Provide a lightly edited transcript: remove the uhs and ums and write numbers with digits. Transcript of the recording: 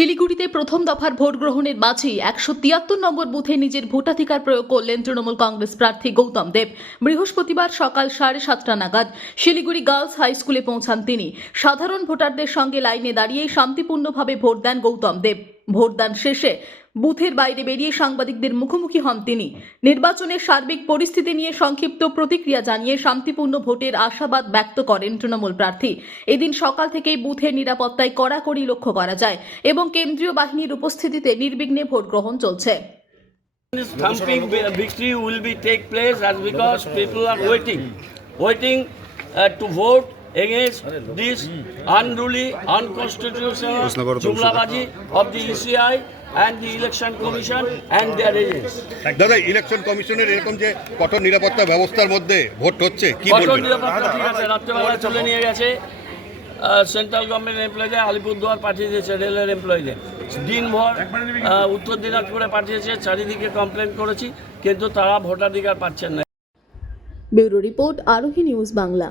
শিলিগুড়িতে প্রথম দফার ভোট গ্রহণের মাঝেই 173 নম্বর বুথে নিজের ভোটাধিকার প্রয়োগ করলেন তৃণমূল কংগ্রেস প্রার্থী গৌতম দেব। বৃহস্পতিবার সকাল 7:30 নাগাদ শিলিগুড়ি গার্লস হাই স্কুলে পৌঁছান তিনি। সাধারণ ভোটারদের সঙ্গে লাইনে দাঁড়িয়ে শান্তিপূর্ণভাবে ভোট দেন গৌতম দেব। ভোটদান শেষে বুথের বাইরে বেরিয়ে সাংবাদিকদের মুখোমুখি হন তিনি। নির্বাচনের সার্বিক পরিস্থিতি নিয়ে সংক্ষিপ্ত প্রতিক্রিয়া জানিয়ে শান্তিপূর্ণ ভোটের আশাবাদ ব্যক্ত করেন তৃণমূল প্রার্থী। এদিন সকাল থেকেই বুথের নিরাপত্তায় কড়াকড়ি লক্ষ্য করা যায় এবং কেন্দ্রীয় বাহিনীর উপস্থিতিতে নির্বিঘ্নে ভোট গ্রহণ চলছে। This thumping victory will be take place as because people are waiting to vote against this unruly, unconstitutional jumlabaji of the ECI and the Election Commission and their agents. দাদা, ইলেকশন কমিশনের এরকম যে কঠোর নিরাপত্তা ব্যবস্থার মধ্যে ভোট হচ্ছে, কি কঠোর বলবেন? নিরাপত্তা ঠিক আছে, রাত্রেবেলা তুলে নিয়ে গেছে সেন্ট্রাল গভর্নমেন্ট এমপ্লয়ীদের, আলিপুরদুয়ার পাঠিয়ে দিয়েছে রেলের এমপ্লয়ীদের, দিনভর উত্তর দিনাজপুরে পাঠিয়েছে, চারিদিকে কমপ্লেন করেছি কিন্তু তারা ভোটাধিকার পাচ্ছেন না। ব্যুরো রিপোর্ট, আরোহী নিউজ বাংলা।